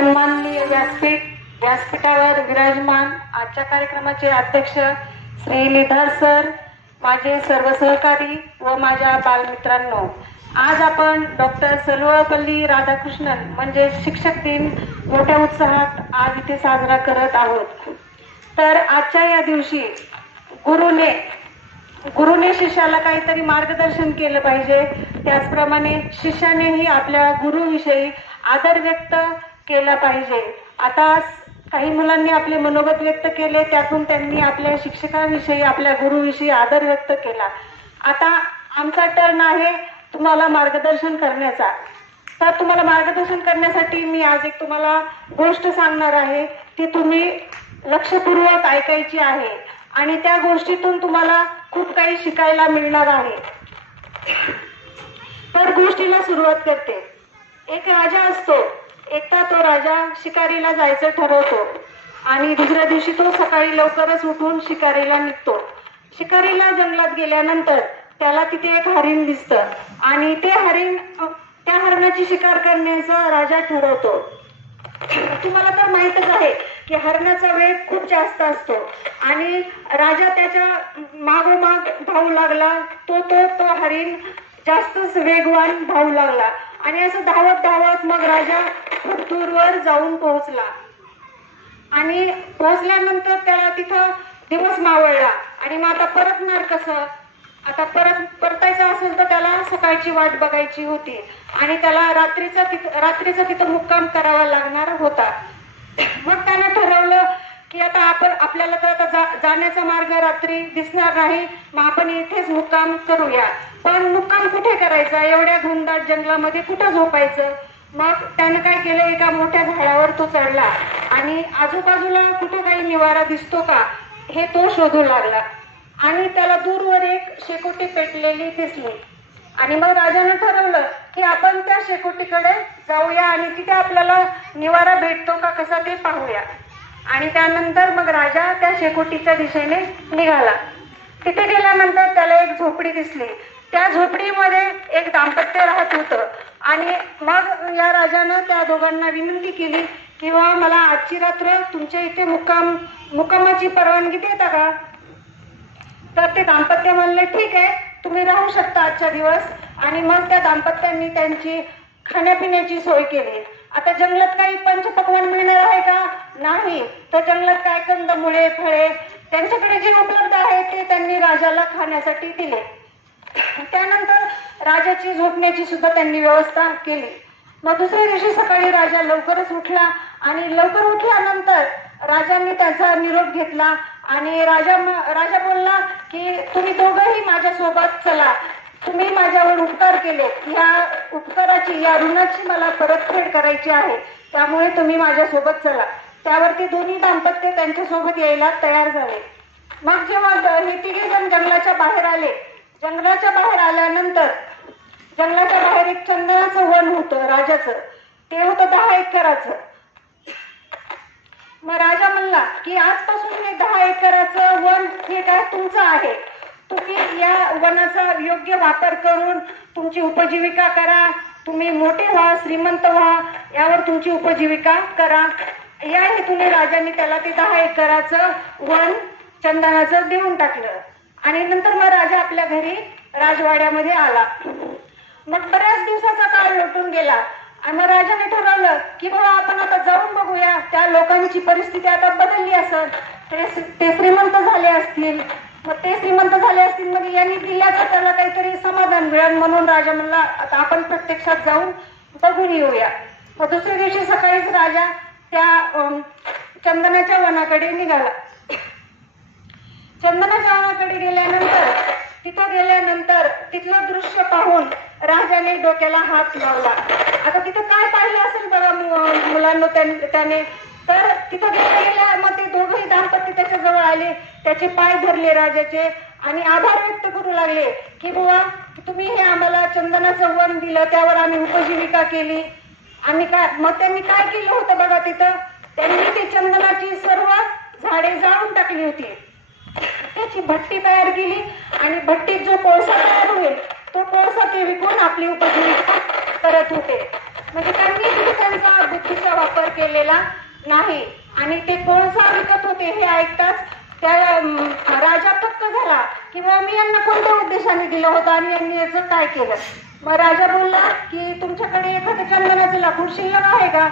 सन्माननीय व्यासपीठावर विराजमान आजच्या कार्यक्रमाचे अध्यक्ष श्री निधार सर, माझे सर्व सहकारी व माझ्या बालमित्रांनो, आज आपण डॉक्टर सर्वपल्ली राधाकृष्णन म्हणजे शिक्षक दिन मोठ्या उत्साहात आज इथे साजरा करत आहोत. तर आजच्या या दिवशी गुरुने शिष्याला काहीतरी मार्गदर्शन केलं पाहिजे, त्याचप्रमाणे शिष्यानेही आपल्या गुरुविषयी आदर व्यक्त केला पाहिजे. आता काही मुलांनी आपले मनोगत व्यक्त केले, त्यातून त्यांनी आपल्या शिक्षकांविषयी आपल्या गुरुविषयी आदर व्यक्त केला. आता आमचा टर्न आहे तुम्हाला मार्गदर्शन करण्याचा. तर तुम्हाला मार्गदर्शन करण्यासाठी मी आज एक तुम्हाला गोष्ट सांगणार आहे, ती तुम्ही लक्षपूर्वक ऐकायची आहे आणि त्या गोष्टीतून तुम्हाला खूप काही शिकायला मिळणार आहे. तर गोष्टीला सुरुवात करते. एक राजा असतो. एकदा तो राजा शिकारीला जायचं ठरवतो आणि दुसऱ्या दिवशी तो सकाळी लवकरच उठून शिकारीला निघतो. शिकारीला जंगलात गेल्यानंतर त्याला तिथे एक हरिण दिसतं आणि त्या हरणाची शिकार करण्याचा राजा ठरवतो. तुम्हाला तर माहीतच आहे की हरणाचा वेग खूप जास्त असतो आणि राजा त्याच्या मागोमाग धावू लागला. तो हरिण जास्तच वेगवान धावू लागला आणि असं धावत धावत मग राजा खूप दूरवर जाऊन पोहोचला आणि पोहोचल्यानंतर त्याला तिथं दिवस मावळला आणि मग आता परतणार कसं? आता परतायचं असेल तर त्याला सकाळची वाट बघायची होती आणि त्याला रात्रीचा तिथं मुक्काम करावा लागणार होता. मग त्यानं ठरवलं की आता आपल्याला तर आता जाण्याचा मार्ग रात्री दिसणार नाही, मग आपण इथेच मुक्काम करूया. पण मुक्काम कुठे करायचा? एवढ्या घनदाट जंगलामध्ये कुठं झोपायचं? मग त्यानं काय केलं, एका मोठ्या झाडावर तो चढला आणि आजूबाजूला कुठं काही निवारा दिसतो का हे तो शोधू लागला आणि त्याला दूरवर एक शेकोटी पेटलेली दिसली आणि मग राजाने ठरवलं की आपण त्या शेकोटीकडे जाऊया आणि तिथे आपल्याला निवारा भेटतो का कसा ते पाहूया. आणि त्यानंतर मग राजा त्या शेकोटीच्या दिशेने निघाला. तिथे गेल्यानंतर त्याला एक झोपडी दिसली. त्या झोपडीमध्ये एक दाम्पत्य राहत होतं आणि मग या राजानं त्या दोघांना विनंती केली की मला आजची रात्र तुमच्या इथे मुक्कामाची परवानगी देता का? तर ते दाम्पत्य म्हणले ठीक आहे, तुम्ही राहू शकता आजच्या दिवस. आणि मग त्या दाम्पत्यांनी त्यांची खाण्यापिण्याची सोय केली. आता जंगलात काही पंचपक्वान्न मिळणार आहे का? नाही. तर जंगलात काय कंदमुळे, फळे त्यांच्याकडे जे उपलब्ध आहे ते त्यांनी राजाला खाण्यासाठी दिले. त्यानंतर राजाची झोपण्याची सुद्धा त्यांनी व्यवस्था केली. मग दुसऱ्या दिवशी सकाळी राजा लवकरच उठला आणि लवकर उठल्यानंतर राजांनी त्याचा निरोप घेतला आणि राजा बोलला की तुम्ही दोघंही माझ्यासोबत चला, तुम्ही माझ्यावर उपकार केले, या ऋणाची मला परतफेड करायची आहे, त्यामुळे तुम्ही माझ्यासोबत चला. त्यावरती दोन्ही दाम्पत्य त्यांच्यासोबत यायला तयार झाले. मग जेव्हा हे तिघे जण जंगलाच्या बाहेर आले, जंगलाच्या बाहेर आल्यानंतर जंगलाच्या बाहेर एक चंदनाचं वन होतं राजाचं. ते होतं 10 एकराचं. मग राजा म्हणला की आजपासून हे 10 एकराचं वन हे काय तुमचं आहे, तुम्ही या वनाचा योग्य वापर करून तुमची उपजीविका करा, तुम्ही मोठे व्हा, श्रीमंत व्हा, यावर तुमची उपजीविका करा. या हेतूने राजांनी त्याला ते 10 एकराचं वन चंदनाचं देऊन टाकलं आणि नंतर मग राजा आपल्या घरी राजवाड्यामध्ये आला. मग बऱ्याच दिवसाचा काळ लोटून गेला आणि मग राजाने ठरवलं की आपण आता जाऊन बघूया, त्या लोकांची परिस्थिती आता बदलली असेल, ते श्रीमंत झाले असतील. मग यांनी दिल्याचं त्याला काहीतरी समाधान मिळेल म्हणून राजा म्हणला आता आपण प्रत्यक्षात जाऊन बघून येऊया. मग दुसऱ्या दिवशी सकाळीच राजा त्या चंदनाच्या वनाकडे निघाला. चंदनाच्या वनाकडे गेल्यानंतर तिथलं दृश्य पाहून राजाने डोक्याला हात लावला. आता तिथं काय पाहिलं असेल बघा मुलांना त्याने. तर तिथं गेल्या मग ते दोघंही दाम्पत्य त्याच्या जवळ आले, त्याचे पाय धरले राजाचे आणि आभार व्यक्त करू लागले की तुम्ही हे आम्हाला चंदनाचं वन दिलं, त्यावर आम्ही उपजीविका केली. मग त्यांनी काय केलं होतं बघा, तिथं त्यांनी ती चंदनाची सर्व झाडे जाळून टाकली होती, त्याची भट्टी तयार केली आणि भट्टीत जो कोळसा तयार होईल तो कोळसा ते विकून आपली उपजीविका करत होते. म्हणजे त्यांनी त्यांचा बुद्धीचा वापर केलेला नाही. आणि ते कोळसा विकत होते हे ऐकताच त्या राजा पक्का झाला की मी यांना कोणत्या उद्देशाने दिलं होतं आणि यांनी याचं काय केलं. मग राजा बोलला की तुमच्याकडे एखादं चंदनाचं लाकूड शिल्लक आहे का.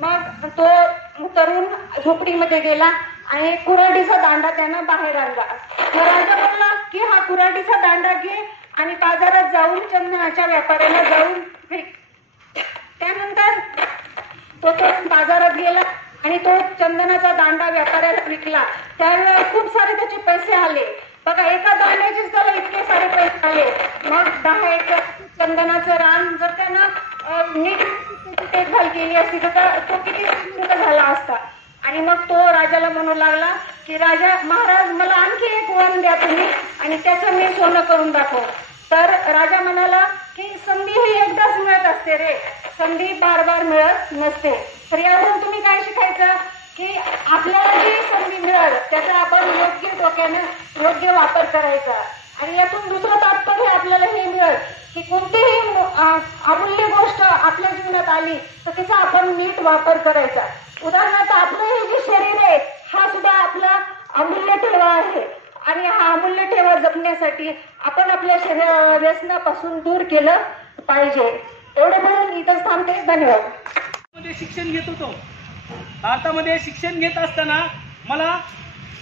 मग तो तरुण झोपडीमध्ये गेला आणि कुऱ्हाडीचा दांडा त्यानं बाहेर आणला. मग राजा बोलला की हा कुऱ्हाडीचा दांडा घे आणि बाजारात जाऊन चंदनाच्या व्यापाऱ्याला जाऊन विक. त्यानंतर तो बाजारात गेला आणि तो चंदनाचा दांडा व्यापाऱ्याला विकला. त्यावेळेला खूप सारे त्याचे पैसे आले. बघा, एका दांड्याचेच त्याला इतके सारे पैसे आले. मग 10 एकर चंदनाचं रान जर त्यानं नीट देखभाल केली असती तर तो किती श्रीमंत झाला असता. आणि मग तो राजाला म्हणू लागला की राजा महाराज, मला आणखी एक वन द्या तुम्ही आणि त्याचं मी सोनं करून दाखव. तर राजा म्हणाला की संधी ही एकदाच मिळत असते रे, संधी बार बार मिळत नसते. तर यावरून तुम्ही काय शिकायचं की आपल्याला जी संधी मिळेल त्याचा आपण योग्य डोक्यानं योग्य वापर करायचा. आणि यातून दुसरं तात्पर्य आपल्याला हे मिळेल की कोणतीही अमूल्य गोष्ट आपल्या जीवनात आली तर त्याचा आपण नीट वापर करायचा. उदाहरणार्थ आपलं हे जे शरीर आहे हा सुद्धा आपला अमूल्य ठेवा आहे आणि हा अमूल्य ठेवा जपण्यासाठी आपण आपल्या शरीराला व्यसनापासून दूर केलं पाहिजे. एवढं बोलून इथंच थांबते. धन्यवाद. शिक्षण घेत होतो. भारतामध्ये शिक्षण घेत असताना मला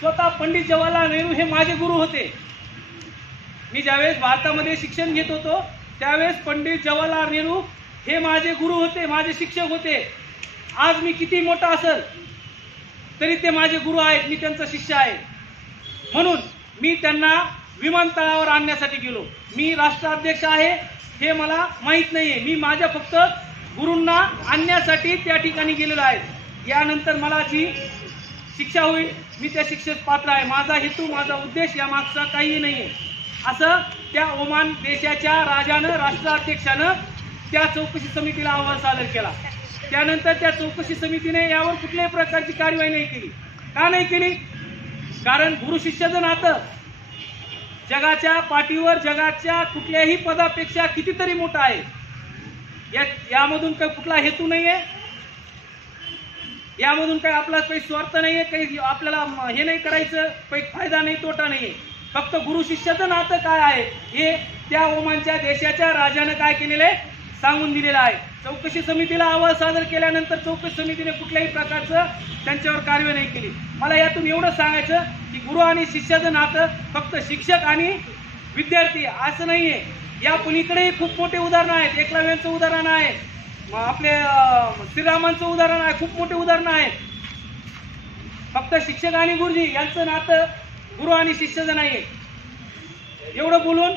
स्वतः पंडित जवाहरलाल नेहरू हे माझे गुरु होते. मी ज्यावेळेस भारतामध्ये शिक्षण घेत होतो त्यावेळेस पंडित जवाहरलाल नेहरू हे माझे गुरु होते, माझे शिक्षक होते. आज मी किती मोठा असेल तरी ते माझे गुरु आहेत, मी त्यांचा शिष्य आहे. म्हणून मी त्यांना विमानतळावर आणण्यासाठी गेलो. मी राष्ट्राध्यक्ष आहे हे मला माहीत नाहीये. मी माझ्या फक्त गुरूंना आणण्यासाठी त्या ठिकाणी गेलेलो आहे. यानंतर मला जी शिक्षा होईल मी त्या शिक्षेस पात्र आहे. माझा हेतू, माझा उद्देश यामागचा काही नाहीये. असं त्या ओमान देशाच्या राजानं, राष्ट्राध्यक्षानं त्या चौकशी समितीला अहवाल सादर केला. त्यानंतर त्या चौकशी समितीने यावर कुठल्याही प्रकारची कार्यवाही नाही केली. का नाही केली? कारण गुरु शिष्याचं नातं जगाच्या पाठीवर जगाच्या कुठल्याही पदापेक्षा कितीतरी मोठं आहे. यामधून काही कुठला हेतू नाहीये, यामधून काही आपला काही स्वार्थ नाहीये, काही आपल्याला हे नाही करायचं, काही फायदा नाही, तोटा नाहीये. फक्त गुरु शिष्याचं नातं काय आहे हे त्या ओमानच्या देशाच्या राजानं काय केलेलं आहे सांगून दिलेलं आहे. चौकशी समितीला अहवाल सादर केल्यानंतर चौकशी समितीने कुठल्याही प्रकारचं त्यांच्यावर कार्यवाही नाही केली. मला यातून एवढं सांगायचं की गुरु आणि शिष्याचं नातं फक्त शिक्षक आणि विद्यार्थी असं नाहीये. या पलीकडेही खूप मोठे उदाहरणं आहेत. एकलव्यांचं उदाहरण आहे, आपले श्रीरामांचं उदाहरण आहे, खूप मोठे उदाहरणं आहेत. फक्त शिक्षक आणि गुरुजी यांचं नातं गुरु आणि शिष्याचं नाहीये. एवढं बोलून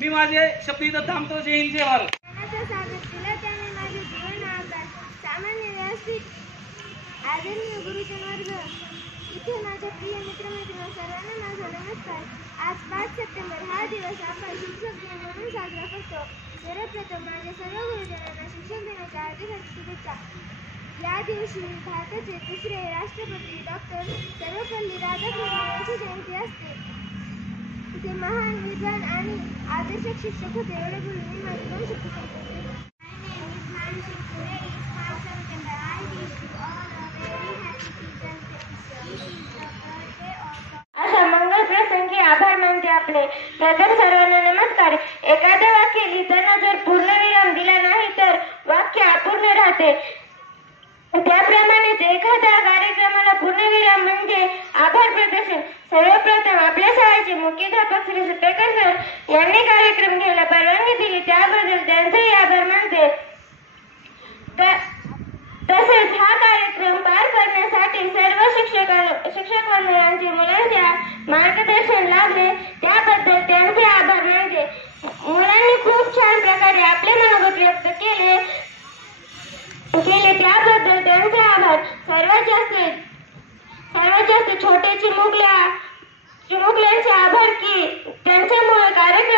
मी माझे शब्द इथं थांबतो. जय हिंद, जय भारत. सामान्य व्यवस्थित आदरणीय गुरुजन वर्ग, इथे माझ्या प्रिय मित्रमैत्रिणी सर्वांना माझा नमस्कार. आज 5 सप्टेंबर हा दिवस आपण शिक्षक दिन म्हणून साजरा करतो. सर्वप्रथम माझ्या सर्व गुरुजनांना शिक्षक दिनाच्या हार्दिक शुभेच्छा. या दिवशी भारताचे दुसरे राष्ट्रपती डॉक्टर सर्वपल्ली राधाकृष्णन यांची जयंती असते. ते महान विद्वान आणि आदर्शक शिक्षक होते. एवढे बोलून मी माझे 2 शब्द संपवते. अशा मंगल प्रसंगी आभार मानते आपले. प्रथम सर्वांना नमस्कार. एखादे वाक्य लिहिताना जर पूर्णविराम दिला नाही तर वाक्य अपूर्ण राहते. त्याप्रमाणेच एखाद्या कार्यक्रमाला पूर्णविराम म्हणजे आभार प्रदर्शन. सर्वप्रथम आपल्या शाळेचे मुख्याध्यापक श्री सुपेकर सर यांनी कार्यक्रम घ्यायला परवानगी दिली त्याबद्दल त्यांचेही आभार मानते. तसेच हा कार्यक्रम पार करण्यासाठी सर्व शिक्षक मंडळांचे मुलांच्या मार्गदर्शन लाभले त्याबद्दल त्यांचे आभार मानते. मुलांनी खूप छान प्रकारे आपले मनोगत व्यक्त केले त्याबद्दल त्यांचे आभार. सर्वात जास्त छोटे चिमुकल्यांचे आभार की त्यांच्यामुळे कार्यक्रम